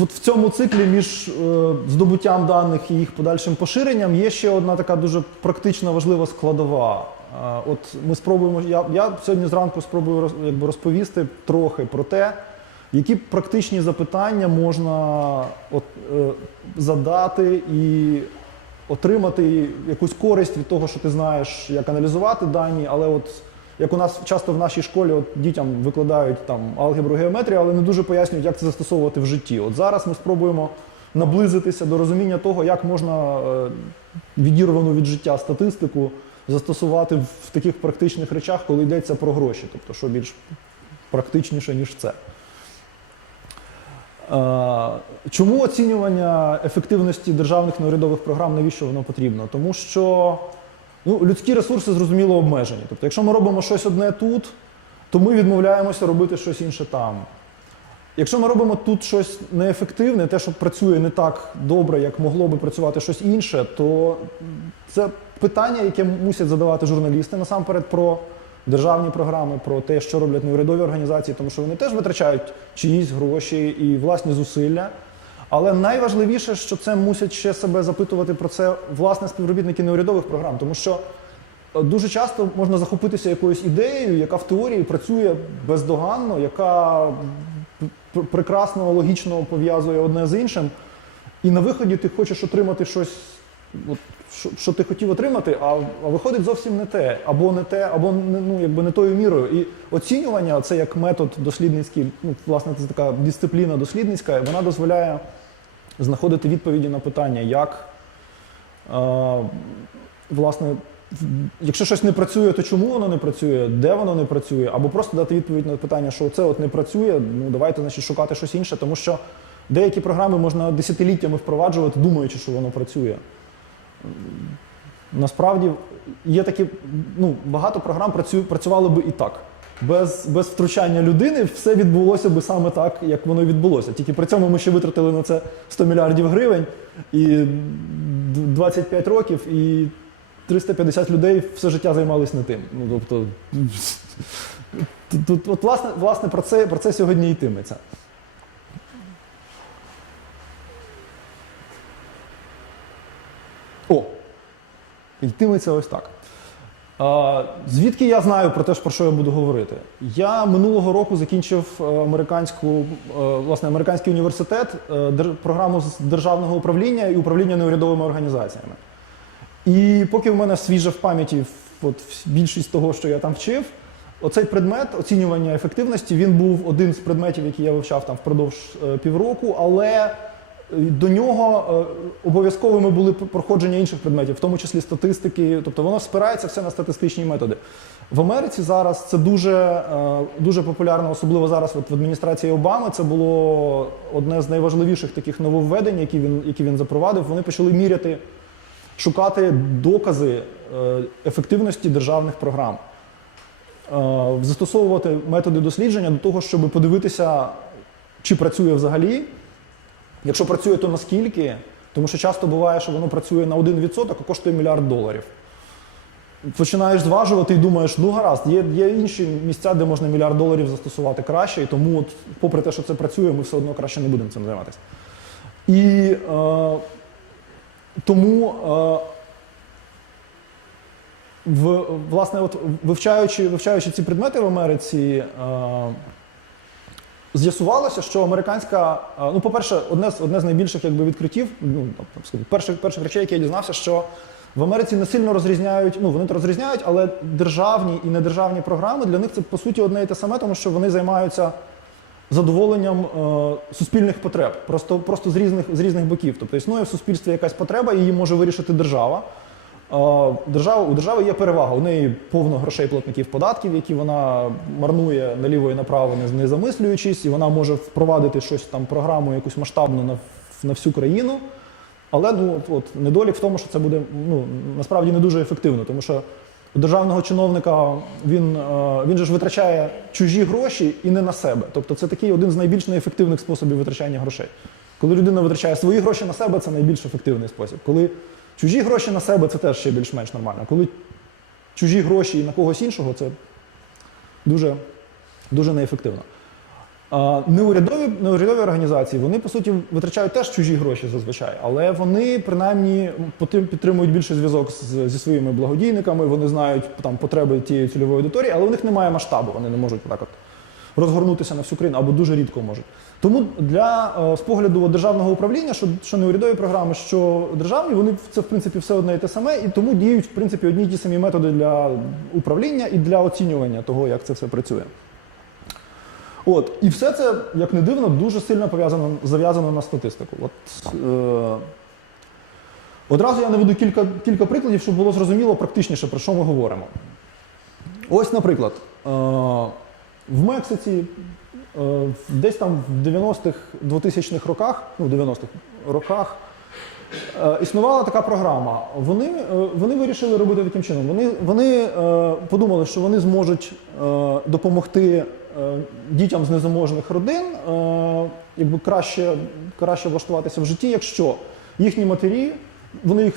от в цьому циклі між е, здобуттям даних і їх подальшим поширенням є ще одна така дуже практична важлива складова. Е, От ми спробуємо. Я, я сьогодні зранку спробую якби розповісти трохи про те, які практичні запитання можна от, е, задати і отримати якусь користь від того, що ти знаєш, як аналізувати дані, але от як у нас часто в нашій школі от дітям викладають там алгебру геометрію, але не дуже пояснюють, як це застосовувати в житті. От зараз ми спробуємо наблизитися до розуміння того, як можна е, відірвану від життя статистику застосувати в таких практичних речах, коли йдеться про гроші, тобто що більш практичніше, ніж це. Е, Чому оцінювання ефективності державних неурядових програм, навіщо воно потрібно? Тому що ну, людські ресурси зрозуміло обмежені. Тобто, якщо ми робимо щось одне тут, то ми відмовляємося робити щось інше там. Якщо ми робимо тут щось неефективне, те, що працює не так добре, як могло би працювати щось інше, то це питання, яке мусять задавати журналісти насамперед про державні програми, про те, що роблять неурядові організації, тому що вони теж витрачають чиїсь гроші і власні зусилля. Але найважливіше, що це мусять ще себе запитувати про це власне співробітники неурядових програм, тому що е, дуже часто можна захопитися якоюсь ідеєю, яка в теорії працює бездоганно, яка прекрасно, логічно пов'язує одне з іншим. І на виході ти хочеш отримати щось, от, що, що ти хотів отримати, а, а виходить зовсім не те, або не те, або не, ну, якби не тою мірою. І оцінювання, це як метод дослідницький, ну, власне, це така дисципліна дослідницька, вона дозволяє знаходити відповіді на питання, як е, власне. Якщо щось не працює, то чому воно не працює, де воно не працює, або просто дати відповідь на питання, що це от не працює, ну давайте значить, шукати щось інше, тому що деякі програми можна десятиліттями впроваджувати, думаючи, що воно працює. Насправді є такі, ну, багато програм працю, працювало би і так. Без, без втручання людини все відбулося би саме так, як воно відбулося. Тільки при цьому ми ще витратили на це 100 мільярдів гривень і 25 років, і 350 людей все життя займалися не тим. Ну, тобто, тут, от, власне, власне про, це, про це сьогодні йтиметься. О, йтиметься ось так. Звідки я знаю про те, про що я буду говорити? Я минулого року закінчив е, американську, е, власне, американський університет, е, програму з державного управління і управління неурядовими організаціями. І поки в мене свіже в пам'яті от, більшість того, що я там вчив, оцей предмет оцінювання ефективності, він був один з предметів, який я вивчав там впродовж півроку, але до нього е, обов'язковими були проходження інших предметів, в тому числі статистики. Тобто воно спирається все на статистичні методи. В Америці зараз це дуже, е, дуже популярно, особливо зараз от в адміністрації Обами. Це було одне з найважливіших таких нововведень, які він, які він запровадив. Вони почали міряти шукати докази е, ефективності державних програм, застосовувати методи дослідження до того, щоб подивитися, чи працює взагалі. Якщо працює, то наскільки? Тому що часто буває, що воно працює на 1%, а коштує мільярд доларів. Починаєш зважувати і думаєш, ну гаразд, є, є інші місця, де можна мільярд доларів застосувати краще, і тому, от, попри те, що це працює, ми все одно краще не будемо цим займатися. І е, тому, е, в, власне, от, вивчаючи, вивчаючи ці предмети в Америці, е, з'ясувалося, що американська, е, ну, по-перше, одне з, одне з найбільших якби, відкриттів, ну, сказати, перших, перших речей, які я дізнався, що в Америці не сильно розрізняють, ну вони то розрізняють, але державні і недержавні програми для них це по суті одне і те саме, тому що вони займаються задоволенням е, суспільних потреб, просто, просто з, різних, з різних боків. Тобто існує в суспільстві якась потреба, її може вирішити держава. Держава, у держави є перевага. У неї повно грошей платників податків, які вона марнує наліво і направо, не, не замислюючись, і вона може впровадити щось там, програму якусь масштабну на, на всю країну. Але ну, от, от, недолік в тому, що це буде ну, насправді не дуже ефективно, тому що у державного чиновника він, е, він же ж витрачає чужі гроші і не на себе. Тобто це такий один з найбільш неефективних способів витрачання грошей. Коли людина витрачає свої гроші на себе, це найбільш ефективний спосіб. Коли чужі гроші на себе, це теж ще більш-менш нормально. Коли чужі гроші і на когось іншого, це дуже, дуже неефективно. А, Неурядові, неурядові організації вони по суті витрачають теж чужі гроші зазвичай, але вони принаймні підтримують більший зв'язок зі своїми благодійниками. Вони знають там потреби тієї цільової аудиторії, але у них немає масштабу. Вони не можуть так от розгорнутися на всю країну або дуже рідко можуть. Тому для е, з погляду державного управління, що, що неурядові програми, що державні, вони це в принципі все одне і те саме, і тому діють в принципі одні й ті самі методи для управління і для оцінювання того, як це все працює. От, і все це, як не дивно, дуже сильно пов'язано зав'язано на статистику. От, е, одразу я наведу кілька, кілька прикладів, щоб було зрозуміло практичніше, про що ми говоримо. Ось, наприклад, е, в Мексиці десь там в 90-х, 2000-х роках, ну, 90-х роках, е, існувала така програма. Вони, е, вони вирішили робити таким чином. Вони, вони е, подумали, що вони зможуть е, допомогти е, дітям з незаможних родин е, якби краще, краще влаштуватися в житті, якщо їхні матері вони їх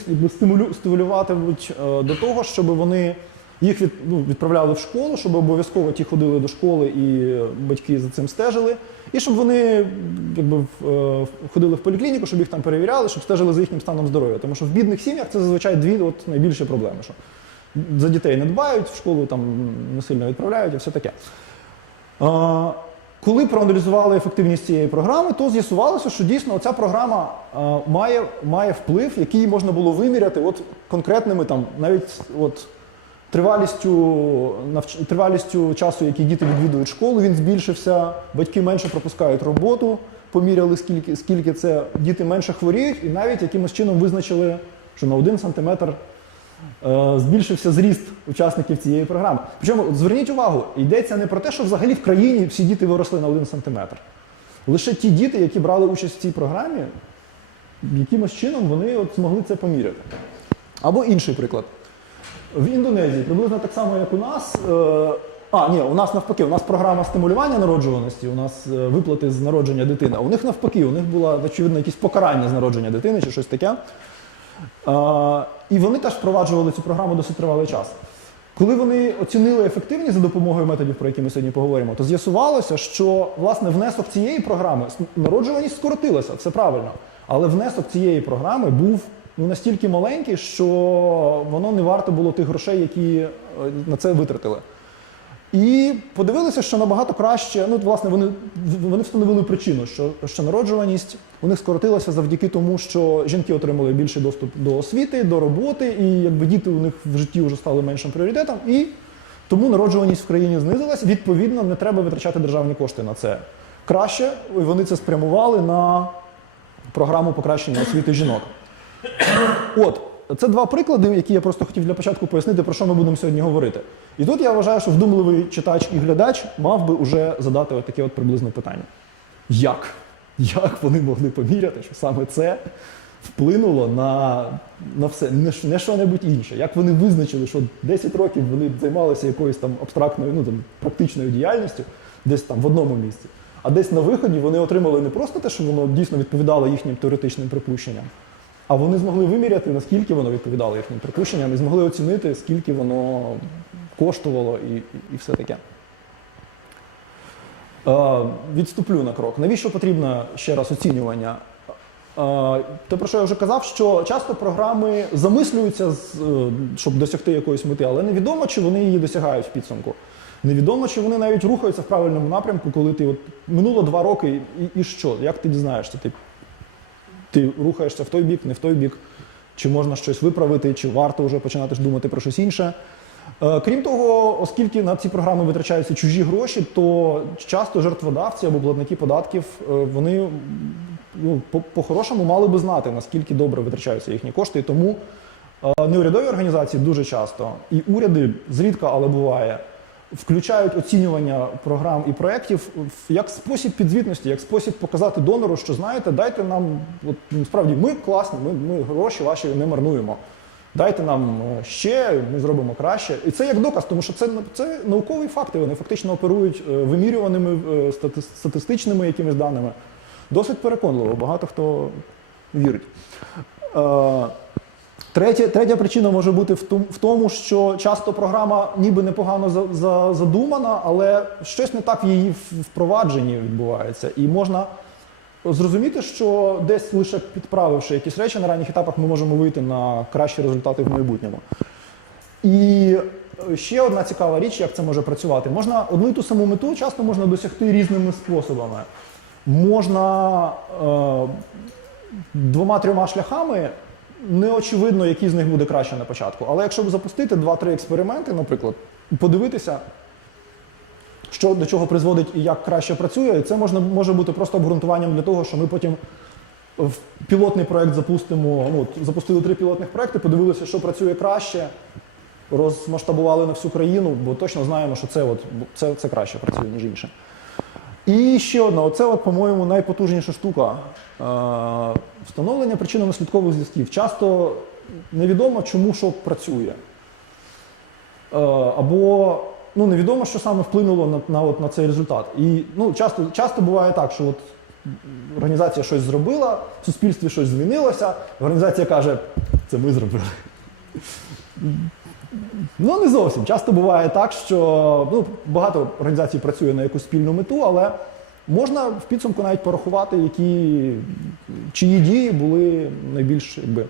стимулюватимуть е, до того, щоб вони їх від, ну, відправляли в школу, щоб обов'язково ті ходили до школи і батьки за цим стежили. І щоб вони якби, е, ходили в поліклініку, щоб їх там перевіряли, щоб стежили за їхнім станом здоров'я. Тому що в бідних сім'ях це зазвичай дві от, найбільші проблеми. Що за дітей не дбають, в школу там не сильно відправляють і все таке. А, Коли проаналізували ефективність цієї програми, то з'ясувалося, що дійсно ця програма а, має, має вплив, який можна було виміряти от конкретними там навіть от тривалістю, навч... тривалістю часу, який діти відвідують школу, він збільшився, батьки менше пропускають роботу, поміряли, скільки, скільки це діти менше хворіють, і навіть якимось чином визначили, що на один сантиметр е, збільшився зріст учасників цієї програми. Причому от зверніть увагу, йдеться не про те, що взагалі в країні всі діти виросли на один сантиметр. Лише ті діти, які брали участь в цій програмі, якимось чином вони от змогли це поміряти. Або інший приклад. В Індонезії приблизно так само, як у нас. е, А, ні, у нас навпаки, у нас програма стимулювання народжуваності, у нас е, виплати з народження дитини. А у них навпаки, у них було, очевидно, якісь покарання з народження дитини чи щось таке. І вони теж впроваджували цю програму досить тривалий час. Коли вони оцінили ефективність за допомогою методів, про які ми сьогодні поговоримо, то з'ясувалося, що власне внесок цієї програми народжуваність скоротилася, все правильно. Але внесок цієї програми був ну, настільки маленький, що воно не варто було тих грошей, які е, на це витратили. І подивилися, що набагато краще, ну, власне, вони, вони встановили причину, що, що народжуваність у них скоротилася завдяки тому, що жінки отримали більший доступ до освіти, до роботи, і якби діти у них в житті вже стали меншим пріоритетом, і тому народжуваність в країні знизилась. Відповідно, не треба витрачати державні кошти на це. Краще, вони це спрямували на програму покращення освіти жінок. От, це два приклади, які я просто хотів для початку пояснити, про що ми будемо сьогодні говорити. І тут я вважаю, що вдумливий читач і глядач мав би вже задати таке от приблизне питання. Як? Як вони могли поміряти, що саме це вплинуло на, на все, не, не що-небудь інше? Як вони визначили, що 10 років вони займалися якоюсь там абстрактною, ну там практичною діяльністю, десь там в одному місці, а десь на виході вони отримали не просто те, що воно дійсно відповідало їхнім теоретичним припущенням, а вони змогли виміряти, наскільки воно відповідало їхнім припущенням, і змогли оцінити, скільки воно коштувало і, і, все таке. Е, відступлю на крок. Навіщо потрібно ще раз оцінювання? Е, те, про що я вже казав, що часто програми замислюються, е, щоб досягти якоїсь мети, але невідомо, чи вони її досягають в підсумку. Невідомо, чи вони навіть рухаються в правильному напрямку, коли ти от минуло два роки, і, і що? Як ти дізнаєшся? Ти ти рухаєшся в той бік, не в той бік, чи можна щось виправити, чи варто вже починати думати про щось інше. Е, Крім того, оскільки на ці програми витрачаються чужі гроші, то часто жертводавці або платники податків е, вони ну, по- по-хорошому мали би знати, наскільки добре витрачаються їхні кошти. Тому е, неурядові організації дуже часто, і уряди зрідка, але буває, включають оцінювання програм і проєктів як спосіб підзвітності, як спосіб показати донору, що знаєте, дайте нам, от насправді ми класні, ми, ми гроші ваші не марнуємо. Дайте нам е, ще, ми зробимо краще. І це як доказ, тому що це, це наукові факти. Вони фактично оперують е, вимірюваними е, статистичними якимись даними. Досить переконливо, багато хто вірить. Третя, третя причина може бути в тому, що часто програма ніби непогано за, за, задумана, але щось не так в її впровадженні відбувається. І можна зрозуміти, що десь лише підправивши якісь речі на ранніх етапах, ми можемо вийти на кращі результати в майбутньому. І ще одна цікава річ, як це може працювати. Можна одну і ту саму мету часто можна досягти різними способами. Можна е, двома-трьома шляхами. Не очевидно, який з них буде краще на початку. Але якщо запустити 2-3 експерименти, наприклад, подивитися, що до чого призводить і як краще працює, це можна, може бути просто обґрунтуванням для того, що ми потім в пілотний проект запустимо. Ну, запустили три пілотних проекти, подивилися, що працює краще, розмасштабували на всю країну, бо точно знаємо, що це, от, це, це краще працює, ніж інше. І ще одна, оце, по-моєму, найпотужніша штука. Встановлення причинно-наслідкових зв'язків. Часто невідомо, чому що працює. Е, або ну, невідомо, що саме вплинуло на, на, от, на цей результат. І ну, часто, часто буває так, що от організація щось зробила, в суспільстві щось змінилося, організація каже, це ми зробили. Ну, не зовсім. Часто буває так, що ну, багато організацій працює на якусь спільну мету, але можна в підсумку навіть порахувати, які, чиї дії були найбільш якби,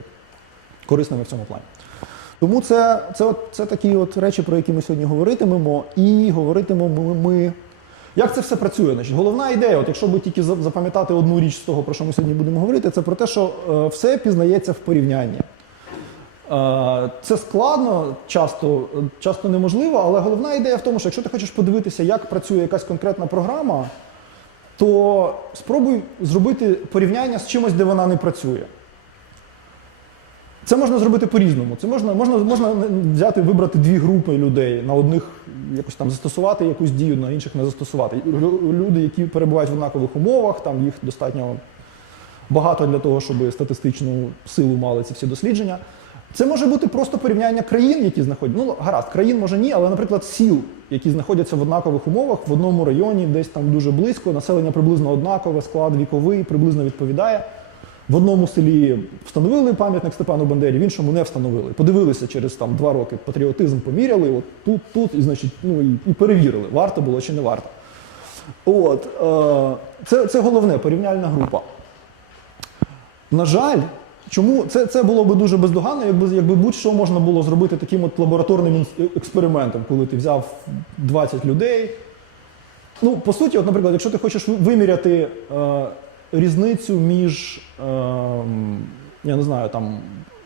корисними в цьому плані. Тому це, це, от, це такі от речі, про які ми сьогодні говоритимемо, і говоритимемо ми. Як це все працює? Значить, головна ідея, от якщо би тільки запам'ятати одну річ з того, про що ми сьогодні будемо говорити, це про те, що е, все пізнається в порівнянні. Е, Це складно, часто, часто неможливо, але головна ідея в тому, що якщо ти хочеш подивитися, як працює якась конкретна програма, то спробуй зробити порівняння з чимось, де вона не працює. Це можна зробити по-різному. Це можна, можна, можна взяти, вибрати дві групи людей, на одних якось там застосувати якусь дію, на інших не застосувати. Люди, які перебувають в однакових умовах, там їх достатньо багато для того, щоб статистичну силу мали ці всі дослідження. Це може бути просто порівняння країн, які знаходяться. Ну, гаразд, країн може ні, але, наприклад, сіл, які знаходяться в однакових умовах, в одному районі, десь там дуже близько, населення приблизно однакове, склад віковий, приблизно відповідає. В одному селі встановили пам'ятник Степану Бандері, в іншому не встановили. Подивилися через там два роки патріотизм, поміряли, от тут, тут, і значить, ну і, і перевірили, варто було чи не варто. От, е, це, це головне порівняльна група. На жаль, чому це, це було би дуже бездоганно, якби, якби будь-що можна було зробити таким от лабораторним експериментом, коли ти взяв 20 людей. Ну, по суті, от, наприклад, якщо ти хочеш виміряти е, різницю між, е, я не знаю, там,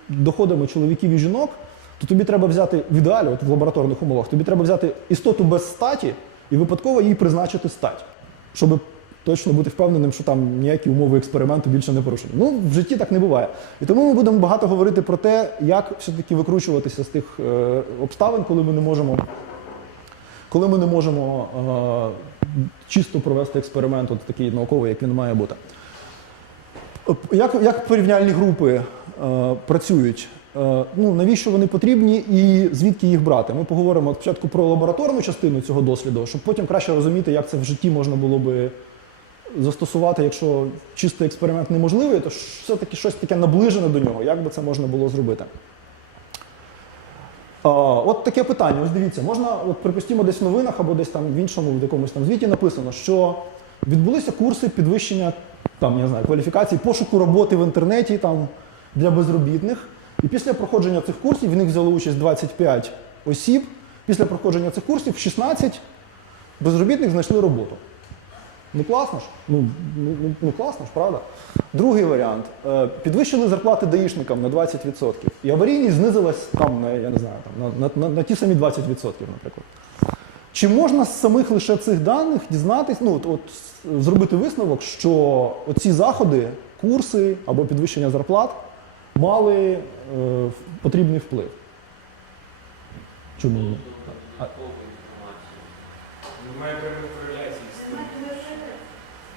доходами чоловіків і жінок, то тобі треба взяти в ідеалі, от в лабораторних умовах, тобі треба взяти істоту без статі і випадково їй призначити стать, щоб точно бути впевненим, що там ніякі умови експерименту більше не порушені. Ну, в житті так не буває. І тому ми будемо багато говорити про те, як все-таки викручуватися з тих е, обставин, коли ми не можемо коли ми не можемо е, чисто провести експеримент, от такий науковий, як він має бути. Як, як порівняльні групи е, працюють? Е, ну, навіщо вони потрібні і звідки їх брати? Ми поговоримо спочатку про лабораторну частину цього досліду, щоб потім краще розуміти, як це в житті можна було би застосувати, якщо чистий експеримент неможливий, то все-таки щось таке наближене до нього, як би це можна було зробити. От таке питання. Ось дивіться, можна, от припустимо, десь в новинах або десь там в іншому в якомусь там звіті написано, що відбулися курси підвищення там, я знаю, кваліфікації, пошуку роботи в інтернеті там, для безробітних. І після проходження цих курсів в них взяли участь 25 осіб. Після проходження цих курсів 16 безробітних знайшли роботу. Ну класно ж? Ну, ну, ну, ну класно ж, правда? Другий варіант. Е, Підвищили зарплати даїшникам на 20%. І аварійність знизилась там, на, я не знаю, там, на, на, на, на ті самі 20%, наприклад. Чи можна з самих лише цих даних дізнатись, ну, от, от зробити висновок, що оці заходи, курси або підвищення зарплат мали е, потрібний вплив? Чому? ні? А- Немає прямої кореляції з тим.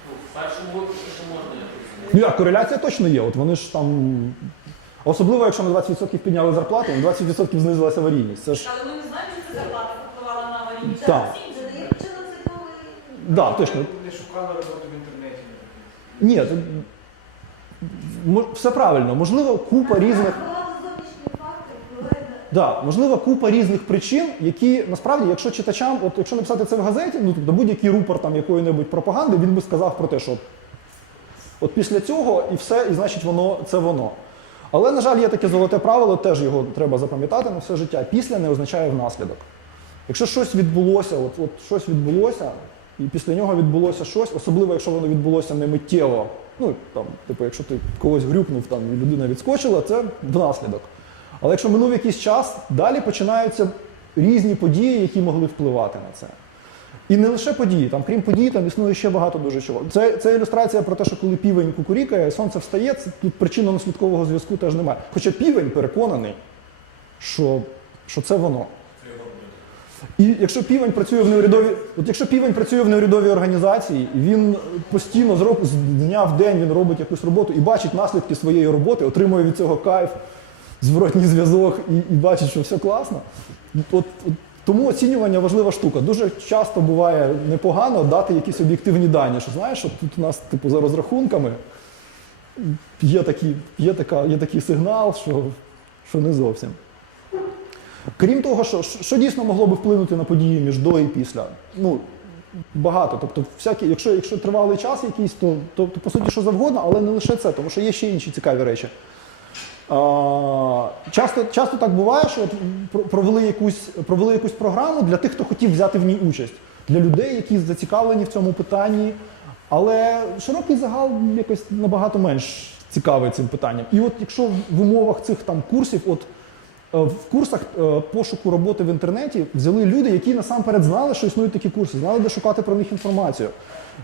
Ну, в першому випуску ще можна якось. Ну як, кореляція точно є. От вони ж там. Особливо, якщо на 20% підняли зарплату, на 20% знизилася аварійність. Це ж Але ми не знаємо, що це зарплата впливала на аварійність. Так. да, точно. Не шукали роботу в інтернеті. Ні, це... все правильно. Можливо, купа різних. Да, можливо, купа різних причин, які насправді, якщо читачам, от якщо написати це в газеті, ну тобто будь-який рупор там якої-небудь пропаганди, він би сказав про те, що от після цього і все, і значить воно це воно. Але, на жаль, є таке золоте правило, теж його треба запам'ятати на все життя. Після не означає внаслідок. Якщо щось відбулося, от, от щось відбулося, і після нього відбулося щось, особливо якщо воно відбулося не миттєво. Ну, там, типу, якщо ти когось грюкнув там, і людина відскочила, це внаслідок. Але якщо минув якийсь час, далі починаються різні події, які могли впливати на це. І не лише події, там, крім подій, там існує ще багато дуже чого. Це, це ілюстрація про те, що коли півень кукурікає, сонце встає, це, тут причинно-наслідкового зв'язку теж немає. Хоча півень переконаний, що, що це воно. І якщо півень працює в неурядовій, от якщо півень працює в неурядовій організації, він постійно з дня в день він робить якусь роботу і бачить наслідки своєї роботи, отримує від цього кайф, зворотній зв'язок і, і бачить, що все класно. От, от тому оцінювання важлива штука. Дуже часто буває непогано дати якісь об'єктивні дані. Що знаєш, що тут у нас, типу, за розрахунками є, такі, є, така, є такий сигнал, що, що не зовсім. Крім того, що, що дійсно могло би вплинути на події між до і після? Ну, багато. Тобто, всякі, якщо, якщо тривалий час якийсь, то, то, то по суті що завгодно, але не лише це, тому що є ще інші цікаві речі. Часто, часто так буває, що от провели якусь, провели якусь програму для тих, хто хотів взяти в ній участь, для людей, які зацікавлені в цьому питанні. Але широкий загал якось набагато менш цікавий цим питанням. І от якщо в умовах цих там курсів, от е, в курсах е, пошуку роботи в інтернеті взяли люди, які насамперед знали, що існують такі курси, знали, де шукати про них інформацію.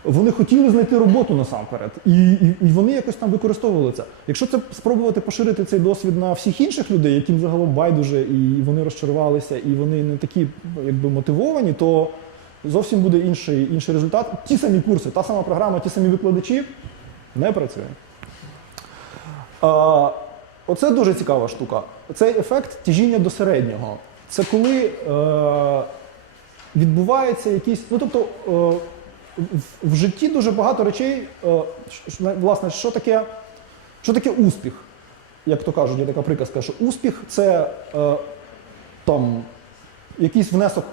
Вони хотіли знайти роботу насамперед, і, і, і вони якось там використовували це. Якщо це спробувати поширити цей досвід на всіх інших людей, яким загалом байдуже, і вони розчарувалися, і вони не такі якби мотивовані, то зовсім буде інший, інший результат. Ті самі курси, та сама програма, ті самі викладачі не працює. А, оце дуже цікава штука. Цей ефект тяжіння до середнього. Це коли е, відбувається якийсь. Ну тобто е, в, житті дуже багато речей, е, власне, що таке, що таке успіх? Як то кажуть, є така приказка, що успіх це е, там якийсь внесок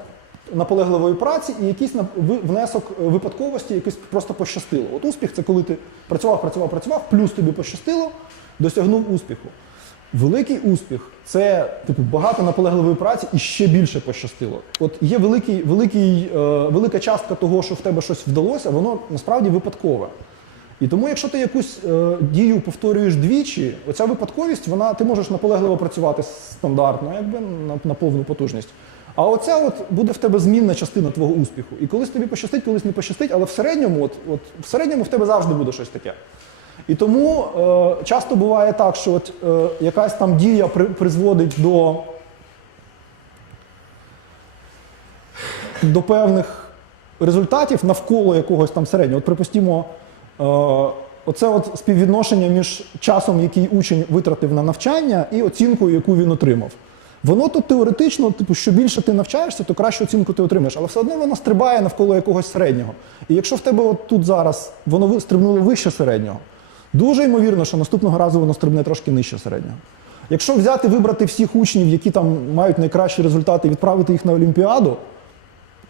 наполегливої праці і якийсь внесок випадковості, якось просто пощастило. От успіх це коли ти працював, працював, працював, плюс тобі пощастило, досягнув успіху. Великий успіх це типу багато наполегливої праці і ще більше пощастило. От є великий, великий, е, велика частка того, що в тебе щось вдалося, воно насправді випадкове. І тому, якщо ти якусь е, дію повторюєш двічі, оця випадковість, вона ти можеш наполегливо працювати стандартно, якби на, на повну потужність. А оця от буде в тебе змінна частина твого успіху. І колись тобі пощастить, колись не пощастить, але в середньому, от, от в середньому в тебе завжди буде щось таке. І тому е, часто буває так, що от, е, якась там дія при, призводить до, до певних результатів навколо якогось там середнього. От припустімо, е, оце от співвідношення між часом, який учень витратив на навчання, і оцінкою, яку він отримав. Воно тут теоретично, типу, що більше ти навчаєшся, то кращу оцінку ти отримаєш, але все одно воно стрибає навколо якогось середнього. І якщо в тебе от тут зараз воно стрибнуло вище середнього, дуже ймовірно, що наступного разу воно стрибне трошки нижче середнього. Якщо взяти, вибрати всіх учнів, які там мають найкращі результати, відправити їх на Олімпіаду,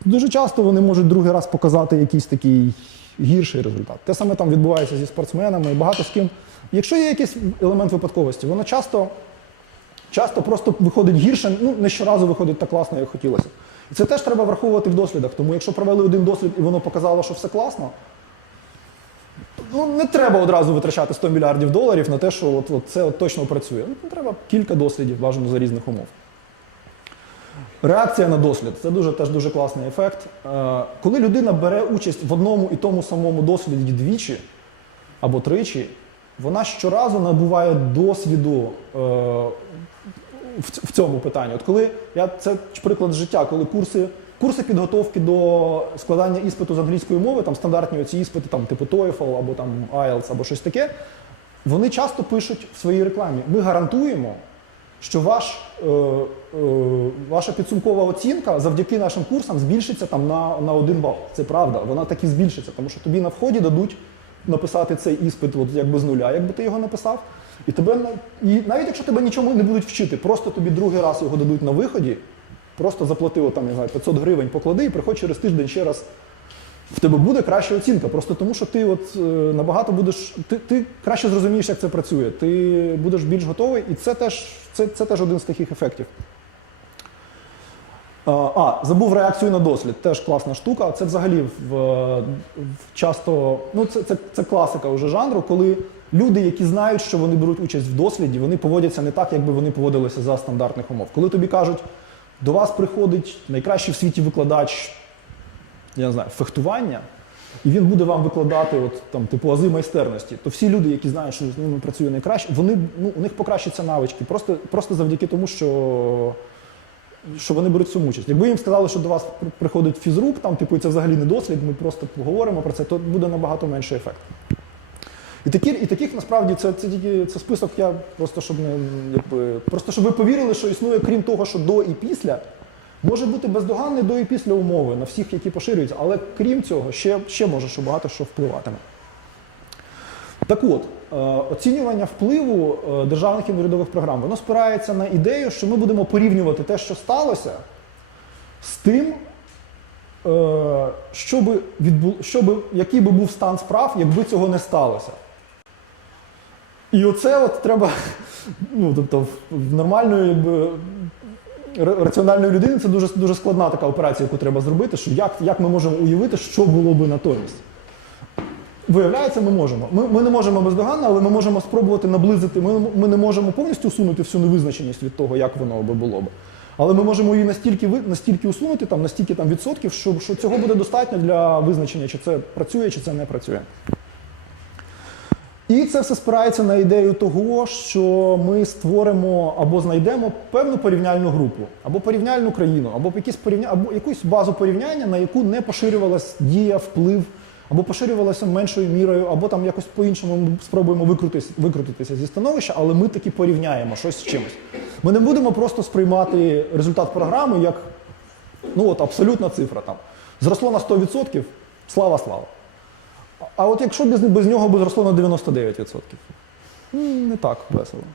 дуже часто вони можуть другий раз показати якийсь такий гірший результат. Те саме там відбувається зі спортсменами, і багато з ким. Якщо є якийсь елемент випадковості, воно часто, часто просто виходить гірше, ну не щоразу виходить так класно, як хотілося. І це теж треба враховувати в дослідах. Тому якщо провели один дослід і воно показало, що все класно, ну не треба одразу витрачати 100 мільярдів доларів на те, що от, от це от точно працює. Ну, треба кілька дослідів, бажано за різних умов. Реакція на дослід це дуже теж дуже класний ефект. Е, Коли людина бере участь в одному і тому самому досліді двічі або тричі, вона щоразу набуває досвіду е, в в цьому питанні. От коли я це приклад життя, коли курси, курси підготовки до складання іспиту з англійської мови, там стандартні оці іспити, там типу TOEFL або там IELTS або щось таке, вони часто пишуть в своїй рекламі: ми гарантуємо, що ваш, е, е, ваша підсумкова оцінка завдяки нашим курсам збільшиться там на, на один бал. Це правда, вона так і збільшиться, тому що тобі на вході дадуть написати цей іспит от, якби з нуля, якби ти його написав. І тебе і навіть якщо тебе нічому не будуть вчити, просто тобі другий раз його дадуть на виході, просто заплати от там, я знаю, 500 гривень, поклади і приходь через тиждень ще раз. В тебе буде краща оцінка, просто тому що ти от е, набагато будеш. Ти, ти краще зрозумієш, як це працює. Ти будеш більш готовий, і це теж, це, це теж один з таких ефектів. А, А, забув реакцію на дослід. Теж класна штука. Це взагалі в, в часто, ну це, це, це класика вже жанру, коли люди, які знають, що вони беруть участь в досліді, вони поводяться не так, якби вони поводилися за стандартних умов. Коли тобі кажуть, до вас приходить найкращий в світі викладач, я не знаю, фехтування, і він буде вам викладати от, там, типу ази майстерності, то всі люди, які знають, що з ними працює найкраще, вони, ну, у них покращаться навички, просто, просто завдяки тому, що що вони беруть цьому участь. Якби їм сказали, що до вас приходить фізрук, там, типу, це взагалі не дослід, ми просто поговоримо про це, то буде набагато менший ефект. І, такі, і таких насправді це, це тільки це список, я просто щоб не якби, просто щоб ви повірили, що існує, крім того, що до і після, може бути бездоганний до і після умови на всіх, які поширюються, але крім цього, ще, ще може що багато що впливатиме. Так от, е, оцінювання впливу е, державних і урядових програм, воно спирається на ідею, що ми будемо порівнювати те, що сталося, з тим, е, що відбу... що би, який би був стан справ, якби цього не сталося. І оце от треба, ну, тобто, в- нормальної раціональної людини це дуже, дуже складна така операція, яку треба зробити, що як, як ми можемо уявити, що було би натомість. Виявляється, ми можемо. Ми, ми не можемо бездоганно, але ми можемо спробувати наблизити. Ми, ми не можемо повністю усунути всю невизначеність від того, як воно би було би. Але ми можемо її настільки, настільки усунути, там, настільки там, відсотків, що, що цього буде достатньо для визначення, чи це працює, чи це не працює. І це все спирається на ідею того, що ми створимо або знайдемо певну порівняльну групу, або порівняльну країну, або якісь порівня... або якусь базу порівняння, на яку не поширювалась дія, вплив, або поширювалася меншою мірою, або там якось по-іншому ми спробуємо викрутитися, викрутитися зі становища, але ми таки порівняємо щось з чимось. Ми не будемо просто сприймати результат програми як ну от абсолютна цифра там. Зросло на 100%, слава слава. А от якщо без, без нього би зросло на 99%, не так весело.